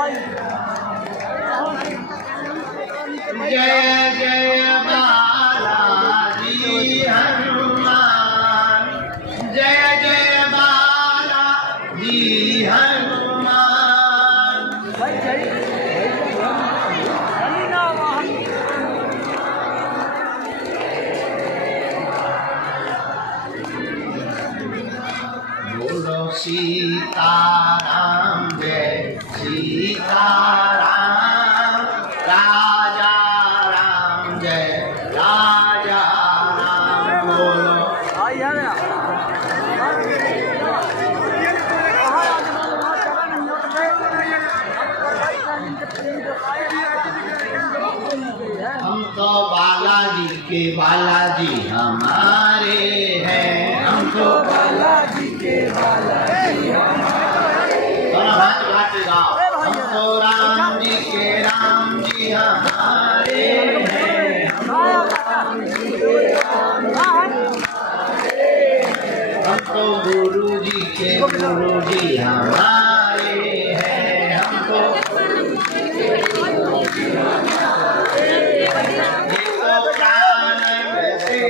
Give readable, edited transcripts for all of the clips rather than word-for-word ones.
जय जय बालाजी हनुमान, जय जय बालाजी हनुमान। बोलो सीताराम जय सीताराम, राजा राम जय राजा राम। बोलो हम तो बालाजी के बालाजी हमारे हैं, हम तो बालाजी के बालाजी हमारे। हाथ उठा के गाओ, हम तो राम जी के राम जी हमारे हैं, हम तो राम जी के राम जी हमारे। हम तो गुरु जी के गुरु जी हमारे हैं, हम तो प्राण से भी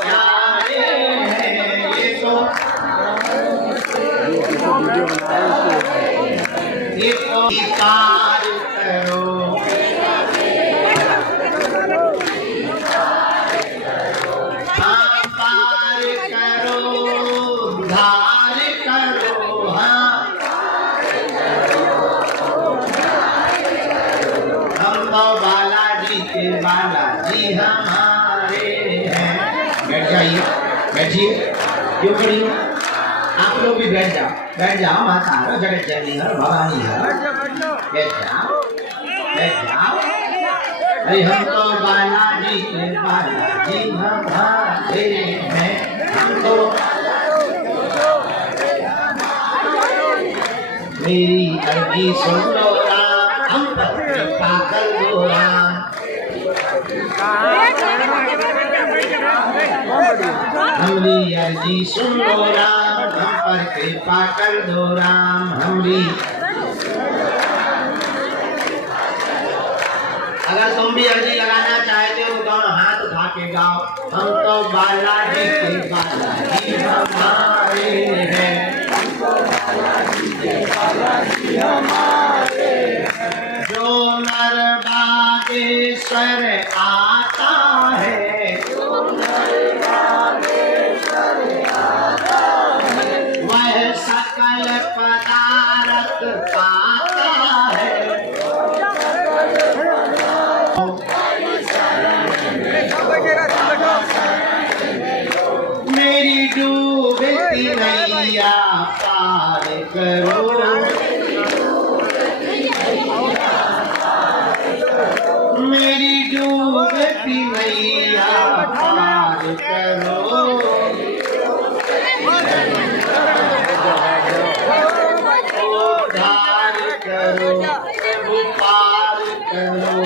प्यारे हैं, ये तो पार करो, हाँ पार करो, धार करो, हाँ हम तो बालाजी के बालाजी हमारे हैं। बैठ जाइए, बैठिए, क्यों खड़ी हो? आप लोग भी बैठ जाओ माता जगत जननी हर भवानी हर, बैठ जाओ। अरे हम तो बालाजी के बालाजी हमारे हैं, हम तो मेरी अर्जी सुन लो राम, हम पर कृपा कर दो राम। हमरी अर्जी सुन लो राम, हम पर कृपा कर दो राम। हमरी अगर तुम भी अर्जी लगाना चाहते हो दोनों हाथ उठा के गाओ, हम तो बालाजी के बालाजी हमारे हैं, हम तो बालाजी के बालाजी हमारे हैं। जो नर बागेश्वर आता है, वह सकल पदार्थ पाता है। मेरी डूबती नैया पार करो, मेरी डूबती नैया पार करो। उद्धार करो, पार करो,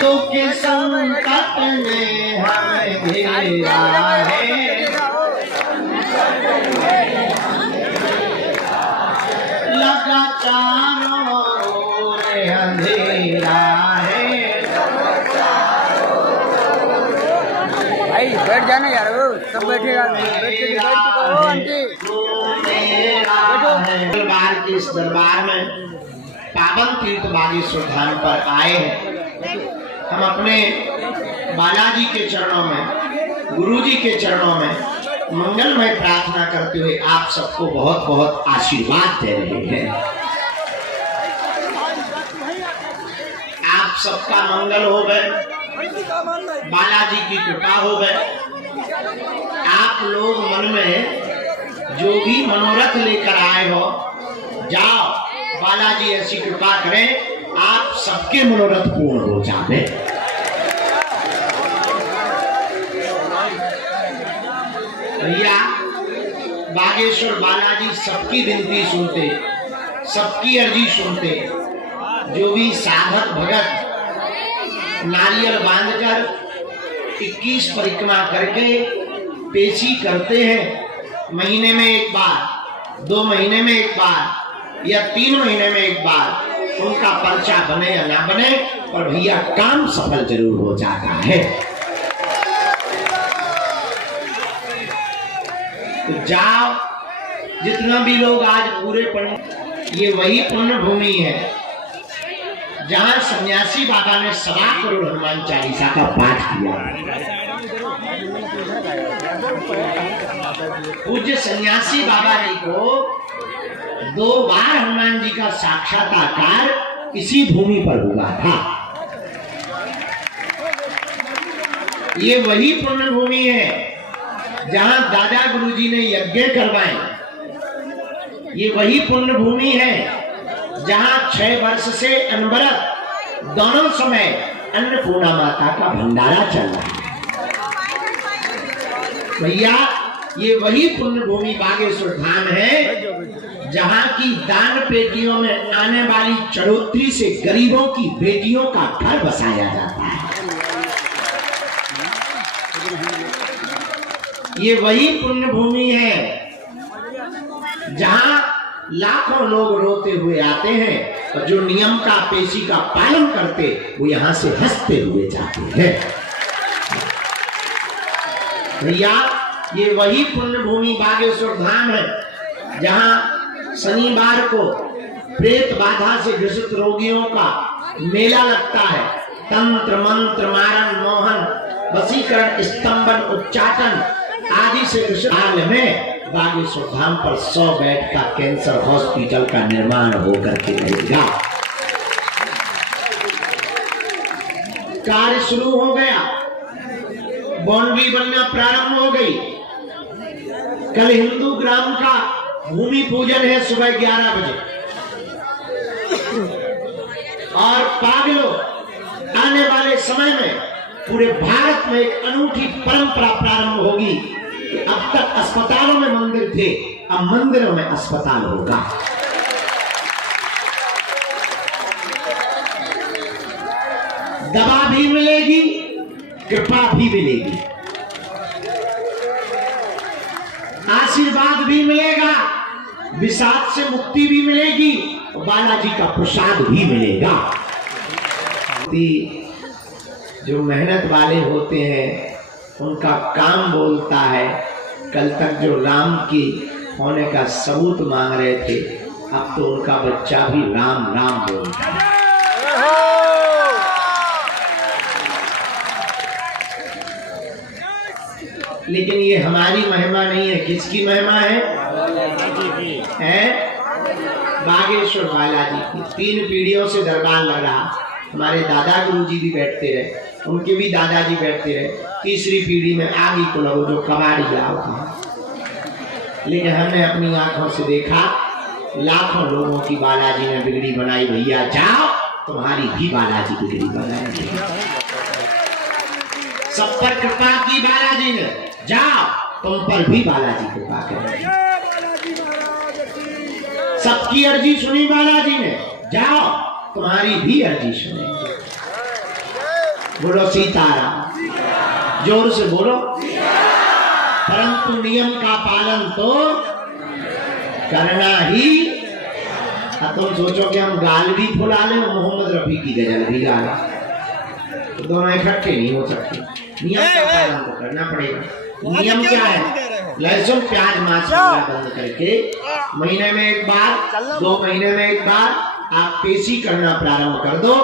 दुख संकट में हमें घेरा है, लगा चारों ओर अंधेरा है। भाई बैठ जाना यार, सब बैठेगा। दरबार के इस दरबार में पावन तीर्थ बागेश्वर धाम पर आए हैं। हम अपने बालाजी के चरणों में, गुरु जी के चरणों में मंगलमय प्रार्थना करते हुए आप सबको बहुत बहुत आशीर्वाद दे रहे हैं। आप सबका मंगल हो गए, बालाजी की कृपा हो गए। आप लोग मन में जो भी मनोरथ लेकर आए हो, जाओ बालाजी ऐसी कृपा करें आप सबके मनोरथ पूर्ण हो जाए। भैया बागेश्वर बालाजी सबकी विनती सुनते, सबकी अर्जी सुनते। जो भी साधक भगत नारियल बांधकर 21 परिक्रमा करके पेशी करते हैं, महीने में एक बार, 2 महीने में एक बार या 3 महीने में एक बार उनका पर्चा बने या ना बने, पर भैया काम सफल जरूर हो जाता है। तो जाओ, जितना भी लोग आज पूरे पढ़े, ये वही पुण्य भूमि है जहां सन्यासी बाबा ने 1.25 करोड़ हनुमान चालीसा का पाठ किया। पूज्य सन्यासी बाबा जी को 2 बार हनुमान जी का साक्षात्कार इसी भूमि पर हुआ था। ये वही पुण्य भूमि है जहां दादा गुरुजी ने यज्ञ करवाए। ये वही पुण्य भूमि है जहां 6 वर्ष से अनवरत दोनों समय अन्नपूर्णा माता का भंडारा चल रहा है। भैया ये वही पुण्य भूमि बागेश्वर धाम है जहां की दान पेटियों में आने वाली चढ़ोतरी से गरीबों की बेटियों का घर बसाया जाता है। ये वही पुण्य भूमि है जहां लाखों लोग रोते हुए आते हैं और जो नियम का पेशी का पालन करते वो यहां से हंसते हुए जाते हैं। भैया ये वही पुण्य भूमि बागेश्वर धाम है जहां शनिवार को प्रेत बाधा से ग्रसित रोगियों का मेला लगता है। तंत्र मंत्र मारण मोहन वशीकरण स्तंभन उच्चाटन आदि से ग्रसित हाल में बागेश्वर धाम पर 100 बेड का कैंसर हॉस्पिटल का निर्माण होकर के रहेगा। कार्य शुरू हो गया, बाउंड्री बनना प्रारंभ हो गई। कल हिंदू ग्राम का भूमि पूजन है सुबह 11 बजे और पागलों आने वाले समय में पूरे भारत में एक अनूठी परंपरा प्रारंभ होगी कि अब तक अस्पतालों में मंदिर थे, अब मंदिरों में अस्पताल होगा। दवा भी मिलेगी, कृपा भी मिलेगी, आशीर्वाद भी मिलेगा, विषाद से मुक्ति भी मिलेगी, बालाजी का प्रसाद भी मिलेगा। जो मेहनत वाले होते हैं उनका काम बोलता है। कल तक जो राम की होने का सबूत मांग रहे थे, अब तो उनका बच्चा भी राम राम बोलता है। लेकिन ये हमारी महिमा नहीं है, किसकी महिमा है? बागेश्वर बालाजी की। 3 पीढ़ियों से दरबार लग रहा। हमारे दादा गुरुजी भी बैठते रहे, उनके भी दादाजी बैठते रहे, 3री पीढ़ी में आगे को लोग जो कबाड़ी जाओ था। लेकिन हमने अपनी आंखों से देखा लाखों लोगों की बालाजी ने बिगड़ी बनाई। भैया जाओ, तुम्हारी भी बालाजी बिगड़ी बनाएगी। सब पर कृपा की बालाजी ने, जाओ तुम पर भी बालाजी कृपा करेंगे। सबकी अर्जी सुनी बालाजी ने, जाओ तुम्हारी भी अर्जी सुनेंगे। बोलो सीताराम, जोर से बोलो। परंतु नियम का पालन तो करना ही। तुम सोचो कि हम गाल भी फुला लें और मोहम्मद रफी की गजल भी गा लें, तो दोनों इकट्ठे नहीं हो सकते। नियम का पालन तो करना पड़ेगा। नियम क्या है? लहसुन प्याज मांस बंद करके महीने में एक बार, 2 महीने में एक बार आप पेशी करना प्रारंभ कर दो।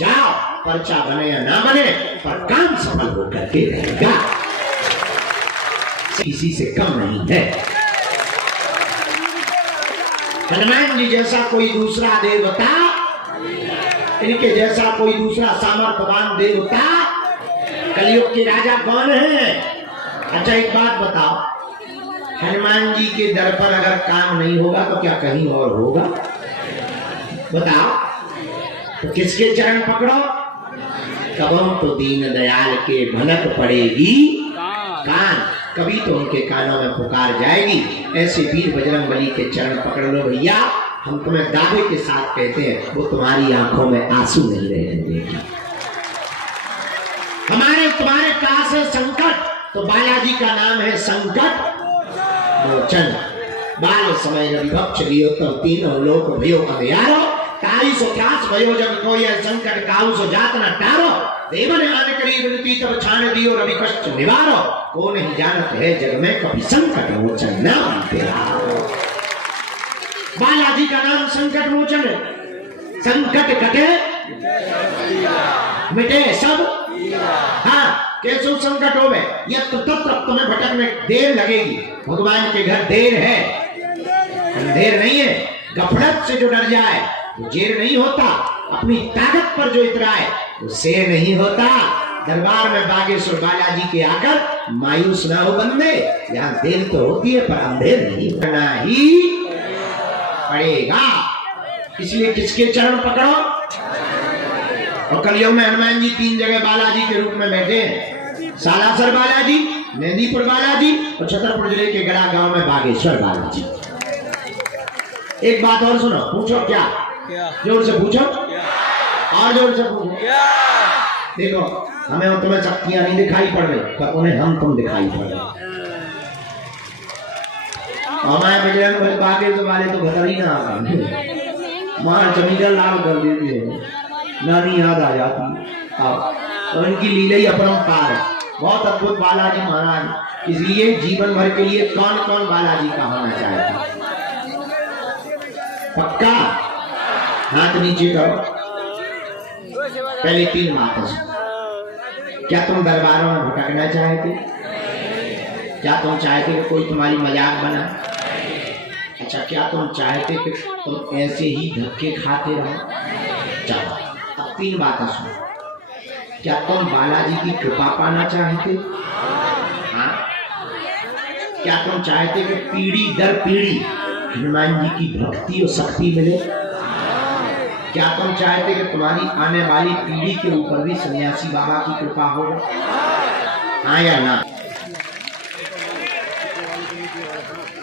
जाओ, पर्चा बने या ना बने, पर काम सफल होकर के रहेगा। किसी से कम नहीं है। हनुमान जी जैसा कोई दूसरा देवता, इनके जैसा कोई दूसरा सामर्थ्यवान देवता कलयुग के राजा कौन है? अच्छा एक बात बताओ, हनुमान जी के दर पर अगर काम नहीं होगा तो क्या कहीं और होगा? बताओ। तो किसके चरण पकड़ो? कबम तो दीन दयाल के भनक पड़ेगी कान, कभी तो उनके कानों में पुकार जाएगी। ऐसे वीर बजरंगबली के चरण पकड़ लो भैया। हम तुम्हें दावे के साथ कहते हैं, वो तुम्हारी आंखों में आंसू नहीं रहने देगी। हमारे तुम्हारे पास है संकट, तो बालाजी का नाम है संकट मोचन बाल समय विभक्ष लियो तब तीनों लोक भयो अंधियारो ताई सो ख्यास भयो जब कोई संकट काउ सो जात न टारो देवन आने करीब विनती तब छान दियो रवि कष्ट निवारो को नहीं जानत है जग में कभी संकट मोचन नाम तेरा। बालाजी का नाम संकट मोचन है। संकट कटे मिटे सब। हाँ कैसो संकट हो गए यत्र तत्र तुम्हें भटकने देर लगेगी। भगवान के घर देर है अंधेर नहीं है। गफलत से जो डर जाए वो जेर नहीं होता। अपनी ताकत पर जो इतराए वो शेर नहीं होता। दरबार में बागेश्वर बालाजी के आकर मायूस ना हो बंदे। यहाँ देर तो होती है पर अंधेर नहीं करना ही पड़ेगा। इसलिए किसके चरण पकड़ो। और कलयुग में हनुमान जी 3 जगह बालाजी के रूप में बैठे हैं। सालासर बालाजी, मेहंदीपुर बालाजी और छतरपुर जिले के गड़ा गांव में बागेश्वर बालाजी। एक बात और सुनो, पूछो क्या? जोर से पूछो और जोर से पूछो। देखो हमें और तुम्हें शक्तियां नहीं दिखाई पड़ रही पर उन्हें हम तुम दिखाई पड़ रहे। हमारे बजरंग बली बागेश्वर वाले तो घर ही ना आते। मां जमींदार लाल कर देती है, नानी याद आ जाती है। और इनकी लीला ही अपरंपार है। बहुत अद्भुत बालाजी महाराज। इसलिए जीवन भर के लिए कौन कौन बालाजी का होना चाहता? पक्का हाथ नीचे करो। पहले 3 बातें सुनो। क्या तुम दरबारों में भटकना चाहते? क्या तुम चाहते कि कोई तुम्हारी मजाक बना? अच्छा क्या तुम चाहते कि तुम ऐसे ही धक्के खाते रहो? चलो अब 3 बातें सुनो। क्या तुम बालाजी की कृपा पाना चाहते? हाँ। क्या तुम चाहते कि पीढ़ी दर पीढ़ी हनुमान जी की भक्ति और शक्ति मिले? क्या तुम चाहते कि तुम्हारी आने वाली पीढ़ी के ऊपर भी सन्यासी बाबा की कृपा हो? हाँ या ना?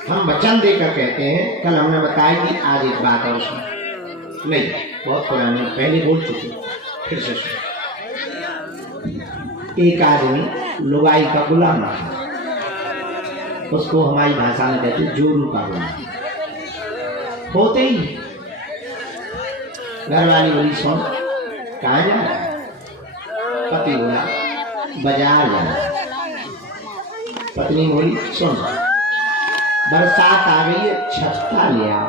हम वचन देकर कहते हैं। कल हमने बताया कि आज एक बात और सुनो। नहीं बहुत पुरानी पहले बोल चुके, फिर से सुनो। एक आदमी लुगाई का गुलाम था। उसको हमारी भाषा में कहते जोरू का गुलाम। होते ही घर वाली बोली सुन कहाँ जा रहा है? पति बोला बाजार जा रहा है। पत्नी बोली सुन बरसात आ गई है, छत्ता ले आओ।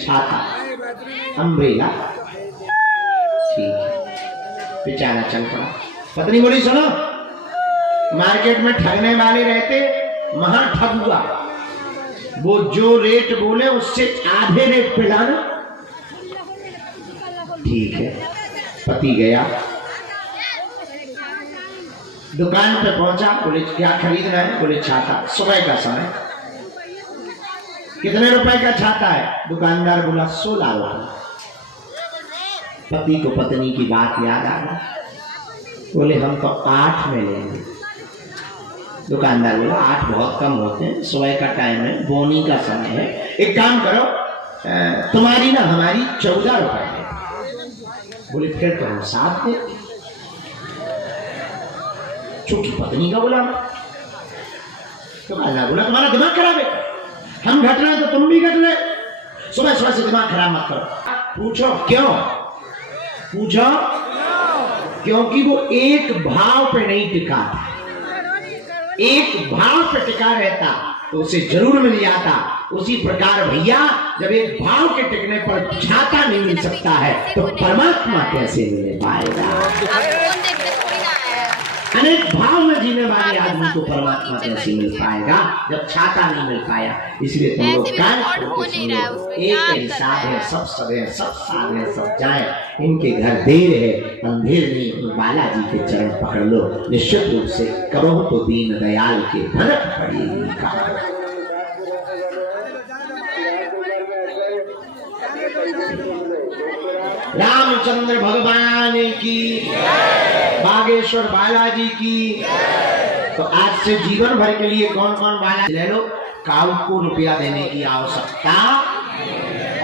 छाता अम्ब्रेला। ठीक है बेचारा चल पड़ा। पत्नी बोली सुनो मार्केट में ठगने वाले रहते, महा ठग हुआ। वो जो रेट बोले उससे आधे रेट पे लाना। ठीक है। पति गया दुकान पे पहुंचा। बोले क्या खरीदना है? बोले छाता। सुबह का समय। कितने रुपए का छाता है? दुकानदार बोला 16 रुपए। पति को पत्नी की बात याद आ गई। बोले हम तो 8 में लेंगे। दुकानदार बोला 8 बहुत कम होते हैं, सुबह का टाइम है, बोनी का समय है। एक काम करो तुम्हारी ना हमारी 14 रुपए है। बोले फिर तो हम 7 दे। चूंकि पत्नी का बोला दुकानदार बोला तुम्हारा दिमाग खराब है, हम घट रहे हैं तो तुम भी घट रहे। सुबह सुबह से दिमाग खराब मत करो। पूछो क्यों? पूछो क्योंकि वो एक भाव पे नहीं टिका था। एक भाव पे टिका रहता तो उसे जरूर मिल जाता। उसी प्रकार भैया जब एक भाव के टिकने पर छाता नहीं मिल सकता है तो परमात्मा कैसे मिल पाएगा? अनेक भाव में जीने वाले आदमी को परमात्मा कैसे मिल पाएगा जब छाता नहीं मिल पाया? इसलिए तुम लोग एक हिसाब है, सब सब है, सब साथ है, सब जाए। इनके घर देर है अंधेर नहीं। तो बालाजी के चरण पकड़ लो। निश्चित रूप से करो तो दीन दयाल के भनक पड़ेगी। रामचंद्र भगवान की, बागेश्वर बालाजी की। तो आज से जीवन भर के लिए कौन कौन बालाजी ले लो। काऊ को रुपया देने की आवश्यकता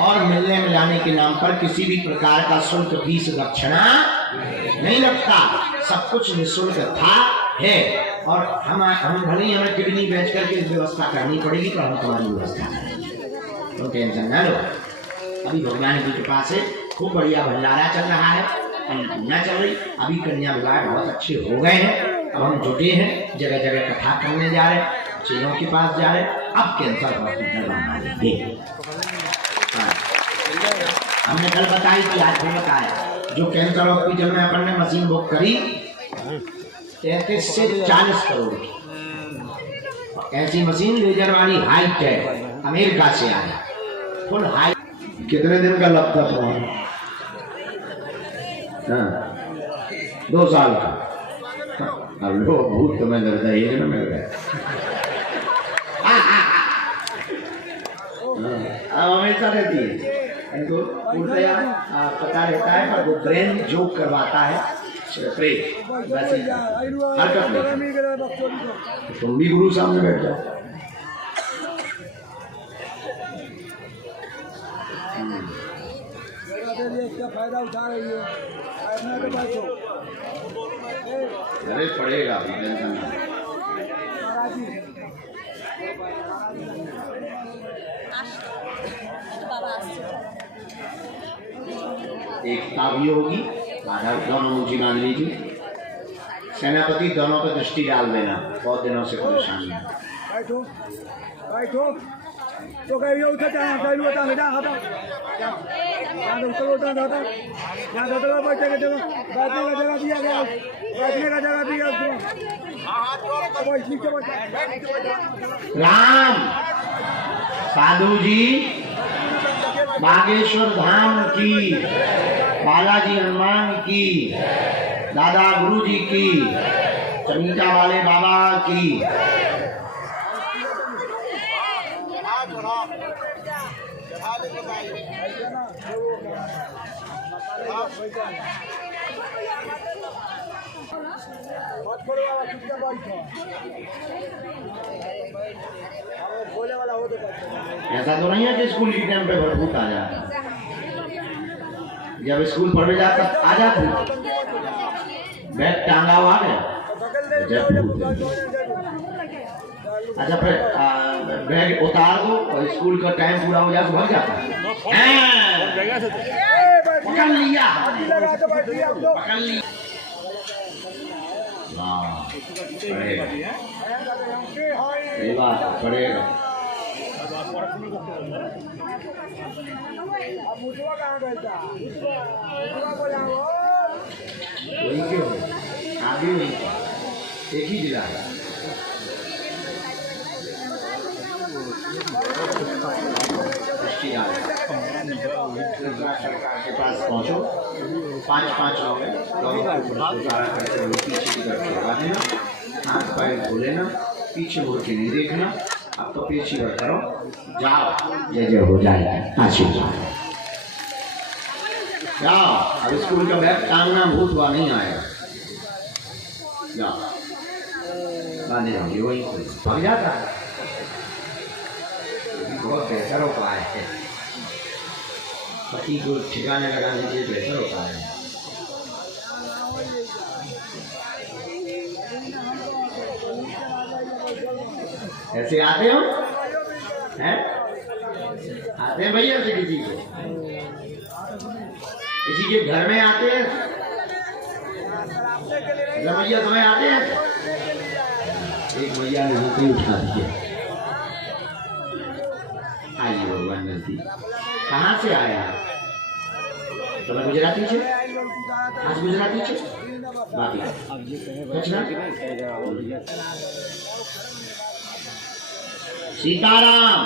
और मिलने मिलाने के नाम पर किसी भी प्रकार का शुल्क फीस दक्षिणा नहीं लगता। सब कुछ निःशुल्क था है। और हम भले ही हमें किडनी बेच करके व्यवस्था करनी पड़ेगी तो हम तुम्हारी व्यवस्था करेंगे, तो टेंशन न लो। अभी भगवान जी के पास है, खूब बढ़िया भंडारा चल रहा है, अन्नपूर्णा चल रही। अभी कन्या विवाह बहुत अच्छे हो गए हैं। अब हम जुटे हैं, जगह जगह कथा करने जा रहे हैं, चीनों के पास जा रहे हैं। अब कैंसर हॉस्पिटल बना देंगे। हमने कल बताई थी, आज भी बताया। जो कैंसर हॉस्पिटल में अपन ने मशीन बुक करी 33 से 40 करोड़ की, ऐसी मशीन लेजर वाली हाई टेक अमेरिका से आया, फुल हाई। कितने दिन का लगता तुम्हारा? हाँ, 2 साल का। अब लो भूत तुम्हें डरता है ना मेरे। अब हमेशा रहती है इनको पता रहता है, पर वो ब्रेन जो करवाता है हरकत नहीं। तुम भी गुरु सामने बैठ जाओ। इसका फायदा उठा रही है, अरे पड़ेगा, टेंशन नहीं। एकता भी होगी, आधा दोनों ऊंची बांध लीजिए। सेनापति दोनों पर दृष्टि डाल देना, बहुत दिनों से परेशानी है। बैठो बैठो तो कहीं उठा जाए, कहीं उठा बेटा हटा यहाँ तो उतर उठा जाता, यहाँ तो तो बैठने का जगह, बैठने का जगह दिया गया, बैठने का जगह दिया उसको। राम साधु जी बागेश्वर धाम की, बालाजी हनुमान की, दादा गुरु जी की, चमीटा वाले बाबा की। ऐसा तो नहीं है कि स्कूल के टाइम पे भरपूर आ जाए। जब स्कूल पढ़ने जाता आ जाते, बैग टांगा हुआ है, अच्छा फिर बैग उतार दो और स्कूल का टाइम पूरा हो जाए तो भाग जाता है। पकड़ लिया, पकड़ लिया। सही बात, पड़ेगा। वही क्यों आगे नहीं, एक ही जिला है। सरकार के पास पहुंचो, 5-5 लोग हैं, पीछे की तरफ लगा देना, हाथ पैर धो लेना, पीछे मुड़ के नहीं देखना। अब तो पीछे करो, जाओ, जय जय हो जाएगा, आशीर्वाद। जाओ, अब स्कूल का बैग टांगना भूत हुआ नहीं आएगा। जाओ, बांधे जाओगे, वही भाग जाता है। बहुत बेहतर उपाय है, पति को ठिकाने लगाने के लिए बेहतर उपाय है। ऐसे आते हो हैं? आते हैं भैया से किसी को, किसी के घर में आते हैं भैया, तुम्हें आते हैं? एक भैया ने होते ही उठा दिया। आइए भगवान नजदीक। कहाँ से आया? तुम्हें गुजराती छे? आज गुजराती छे? बाकी सीताराम।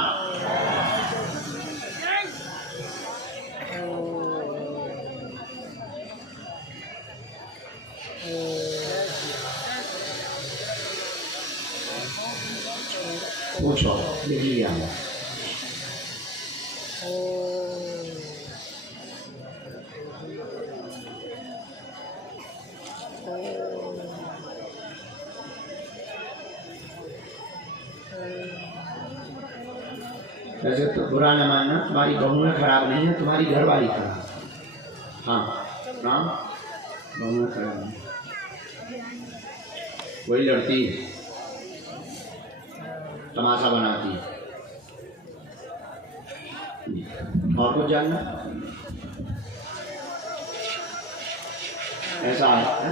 पूछो, लिख लिया। वैसे तो बुरा न मानना, तुम्हारी बहुएं खराब नहीं है, तुम्हारी घरवाली खराब। हाँ राम, बहुएं खराब नहीं, वही लड़ती है। तमाशा बनाती है। और कुछ जानना? ऐसा है?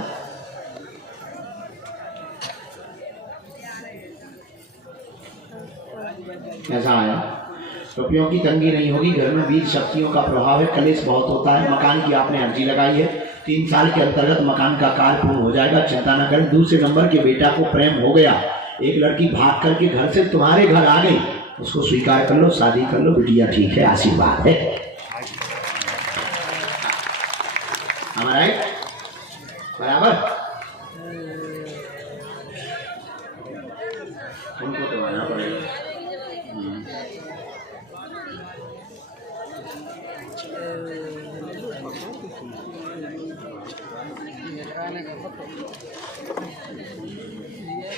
ऐसा आया। रुपयों की तंगी नहीं होगी, घर में बीज शक्तियों का प्रभाव है, कलेश बहुत होता है। मकान की आपने अर्जी लगाई है, 3 साल के अंतर्गत मकान का कार्य पूर्ण हो जाएगा, चिंता न करें। दूसरे नंबर के बेटा को प्रेम हो गया, एक लड़की भाग करके घर से तुम्हारे घर आ गई, उसको स्वीकार कर लो, शादी कर लो, बिटिया ठीक है, आशीर्वाद है हमारा बराबर। उनको तो आना पड़ेगा।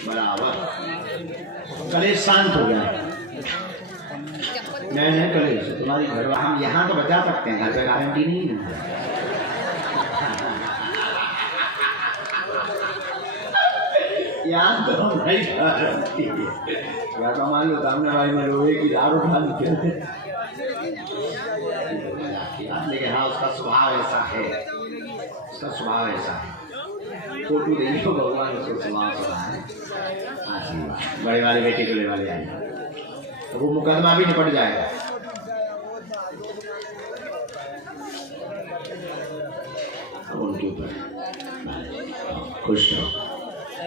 बराबर कलेश शांत हो गया। नहीं कलेश तुम्हारी घर, हम यहाँ तो बचा सकते हैं, घर पे गारंटी नहीं है। यहाँ तो नहीं गारंटी है। या तो मान लो सामने भाई में लोहे की रार उठा निकले, लेकिन हाँ उसका स्वभाव ऐसा है, उसका स्वभाव ऐसा है। फोटो देखी तो भगवान उसको स्वभाव है। बड़े वाले बेटे को ले वाले आए तो वो मुकदमा भी निपट जाएगा। उनके ऊपर खुश रहो।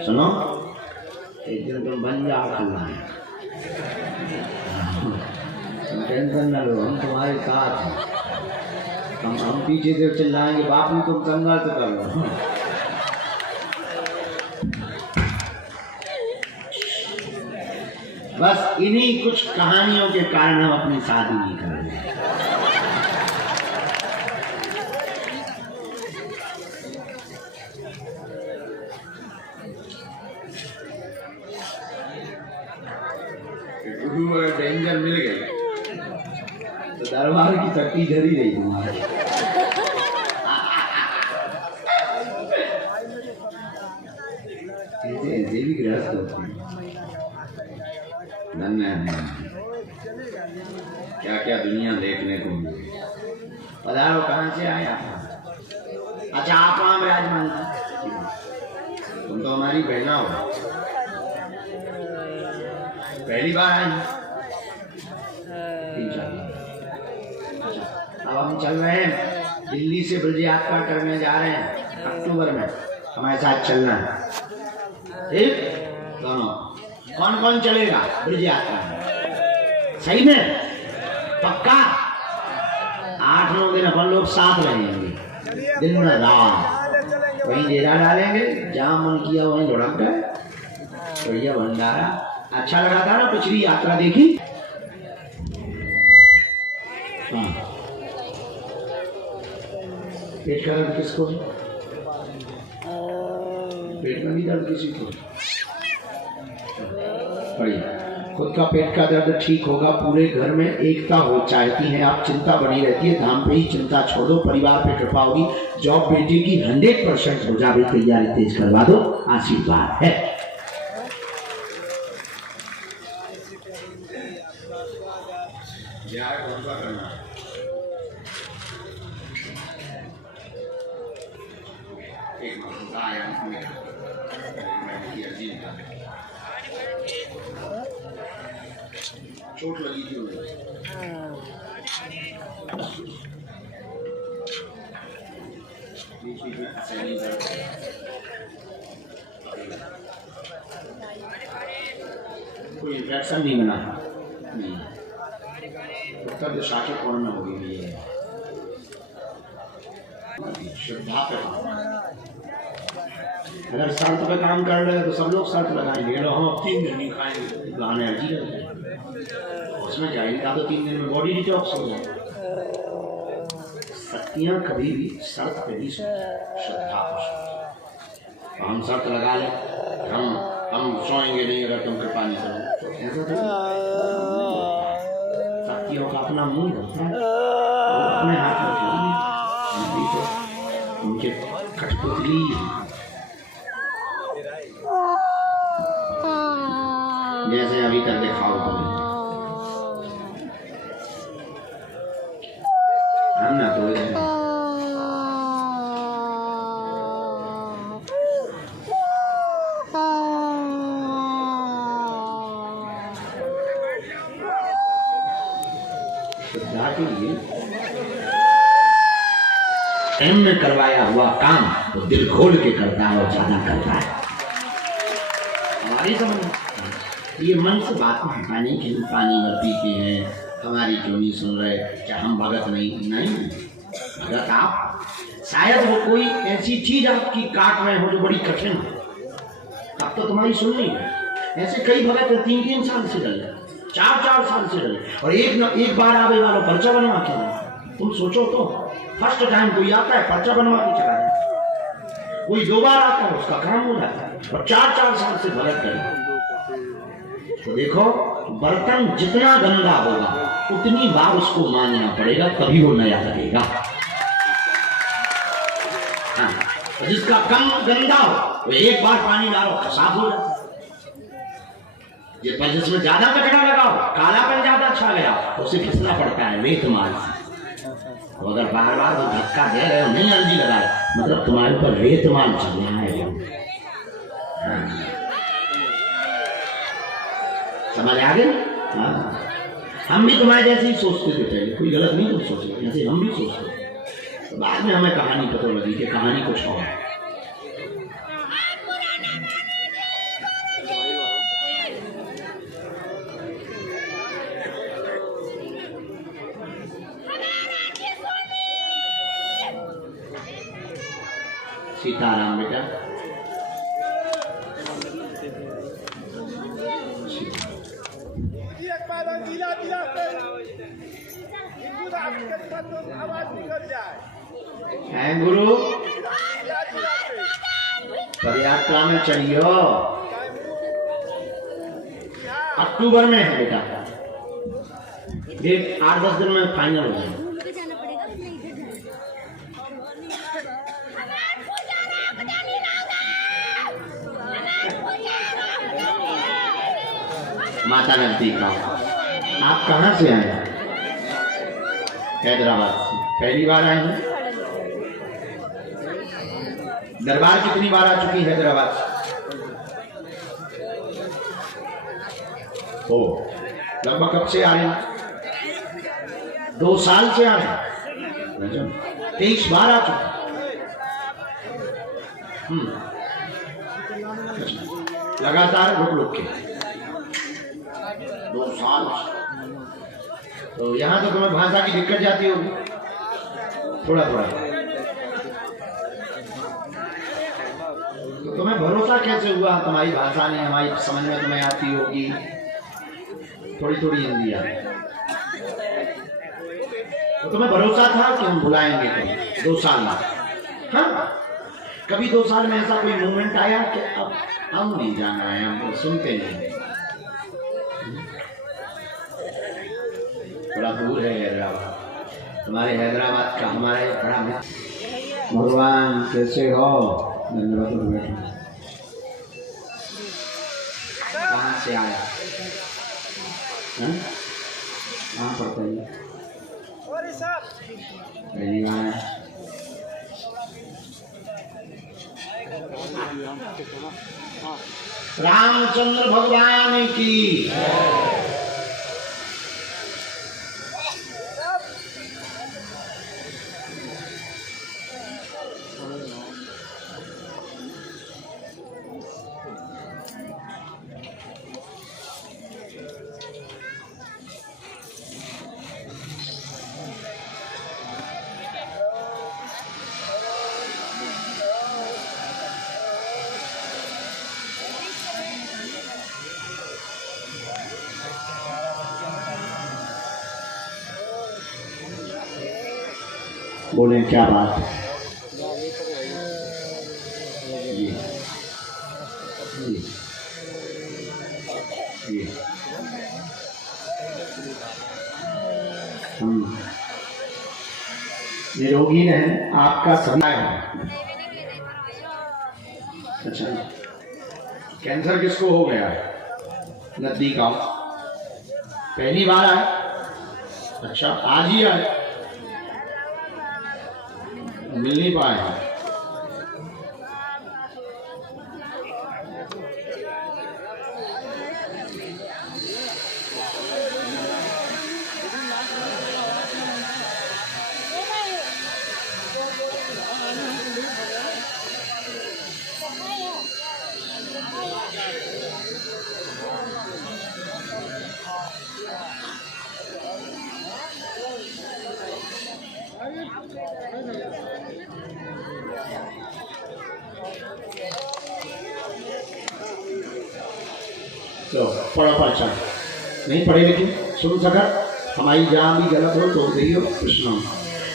सुनो, एक दिन तुम बन जाओ खलनायक, टेंशन न लो, हम तुम्हारे साथ हैं। हम पीछे से चिल्लाएंगे, बापू तुम संघर्ष करो। बस इन्हीं कुछ कहानियों के कारण हम अपनी शादी नहीं कर रहे हैं। अगर डेंजर मिल गई तो दरबार की चक्की झरी रही तुम्हारी। ऐसे भी गृहस्थ होते हैं, धन्य है। क्या क्या दुनिया देखने को मिली। पधारो, कहाँ से आए आप? अच्छा आप वहाँ विराजमान, तुम तो हमारी बहना हो, पहली बार आई। अब हम चल रहे हैं दिल्ली से ब्रज यात्रा करने जा रहे हैं अक्टूबर में, हमारे साथ चलना है ठीक? दोनों कौन कौन चलेगा ब्रज यात्रा में? सही में पक्का 8-9 दिन अपन लोग साथ रहेंगे, दिन में रात वहीं डेरा डालेंगे, जहाँ मन किया वहीं झुड़क गए। बढ़िया भंडारा, अच्छा लगा था ना? पिछली यात्रा देखी? हाँ। पेट का दर्द किसको है? पेट में भी दर्द किसी को? बढ़िया। खुद का पेट का दर्द ठीक होगा, पूरे घर में एकता हो चाहती है आप, चिंता बनी रहती है, धाम पे ही चिंता छोड़ दो, परिवार पे कृपा होगी, जॉब बेटे की 100% हो जाए, तैयारी तेज करवा दो, आशीर्वाद है। चोट लगी थी कोई इन्फेक्शन नहीं बना, नहीं उत्तर दिशा के कोण में होगी भी है। श्रद्धा पे अगर शर्त पे काम कर रहे हैं तो सब लोग शर्त लगाएंगे, हम 3 दिन नहीं खाएंगे, गाने अर्जी उसमें क्या, इनका तो 3 दिन में बॉडी डिटॉक्स हो जाए। शक्तियाँ कभी भी शर्त पे नहीं श्रद्धा तो हम शर्त लगा ले, हम सोएंगे नहीं अगर तुम कृपा नहीं करो, तो ऐसा तो शक्तियों का अपना मूड होता है, अपने हाथ में चलेंगे, तो उनके कठपुतली जैसे अभी तक दिखाओ तुम्हें। हम ना तो श्रद्धा के लिए टाइम में करवाया हुआ काम तो दिल खोल के करता है और ज्यादा करता है। हमारी समझ ये मन से बात हटाने के लिए पानी भर पीते हैं, हमारी क्यों नहीं सुन रहे, क्या हम भगत नहीं भगत आप। शायद वो कोई ऐसी चीज आपकी काट रहे हो जो बड़ी कठिन है, अब तो तुम्हारी सुननी है। ऐसे कई भगत 3-3 साल से डरे, 4-4 साल से डरे, और एक बार आवे वालों पर्चा बनवा के। तुम सोचो तो, फर्स्ट टाइम कोई आता है पर्चा बनवा के चला जाए, कोई 2 बार आता है उसका काम हो जाता है, और 4-4 साल से भगत करे। तो देखो, बर्तन जितना गंदा होगा उतनी बार उसको मानना पड़ेगा, तभी वो नया लगेगा। हाँ, जिसका कम गंदा हो वो एक बार पानी डालो साफ हो जाता है। जिसमें ज्यादा कचरा लगा हो, कालापन ज्यादा छा गया, तो उसे घिसना पड़ता है रेत माल से। तो अगर बार बार वो धक्का दे रहे हो, नहीं अर्जी लगा रहे, मतलब तुम्हारे ऊपर रेत माल चलना है। हाँ। समझ आ गए? हाँ। हम भी तुम्हारे जैसे ही सोचते थे पहले, कोई गलत नहीं तुम सोचते, जैसे हम भी सोचते थे। तो बाद में हमें कहानी पता लगी कि कहानी कुछ और है। सीताराम बेटा, है गुरु, पदयात्रा में चलियो, अक्टूबर में है बेटा, 8-10 दिन में फाइनल हो जाए। माता नजदीक आओ। आप कहाँ से आए? हैदराबाद से। पहली बार आए हैं? दरबार कितनी बार आ चुकी हैदराबाद? ओ, लगभग कब से आ रहे हैं? 2 साल से आ रहे हैं। 23 बार आ चुके। लगातार रुक के 2 साल। तो यहाँ तो तुम्हें भाषा की दिक्कत जाती होगी थोड़ा। तो तुम्हें भरोसा कैसे हुआ? तुम्हारी भाषा नहीं हमारी समझ में तुम्हें आती होगी, थोड़ी हिंदी आती। तो तुम्हें भरोसा था कि हम बुलाएंगे तुम 2 साल बाद। हाँ, कभी 2 साल में ऐसा कोई मूवमेंट आया कि अब हम नहीं जाना है, हम तो सुनते नहीं। बड़ा दूर है हैदराबाद, तुम्हारे हैदराबाद का हमारा एक बड़ा मित्र। भगवान कैसे हो? कहाँ से आया? कहाँ पढ़ते हैं? पहली बार है। रामचंद्र भगवान की। बोले क्या बात है? जी जी जी। हम निरोगी रहें, आपका सभी है। अच्छा, कैंसर किसको हो गया है? नदी का पहली बार आए? अच्छा, आज ही आए, मिल नहीं पाए। तो पढ़ो पर्चा नहीं पढ़े लेकिन सुन सका, हमारी जहाँ भी गलत हो तो दियो कृष्ण।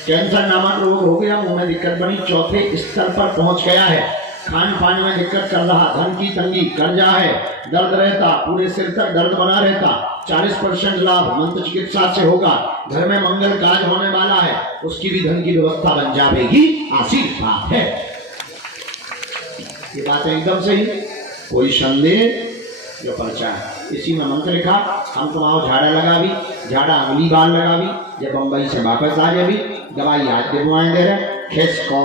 कैंसर नामक रोग हो गया, मुंह में दिक्कत बनी, चौथे स्तर पर पहुंच गया है, खान पान में दिक्कत चल रहा, धन की तंगी, कर्जा है, दर्द रहता, पूरे सिर तक दर्द बना रहता, 40% लाभ मंत्र चिकित्सा से होगा, घर में मंगल कार्य होने वाला है, उसकी भी धन की व्यवस्था बन जाएगी, आशीर्वाद है। ये बात एकदम सही, कोई संदेह? जो पर्चा है इसी में मंत्र लिखा, हम तुम्हारा झाड़ा लगा भी, झाड़ा अगली बार लगा भी, जब बम्बई से वापस आ जाए भी, दवाई आज दिलवाएं दे रहे, खिसको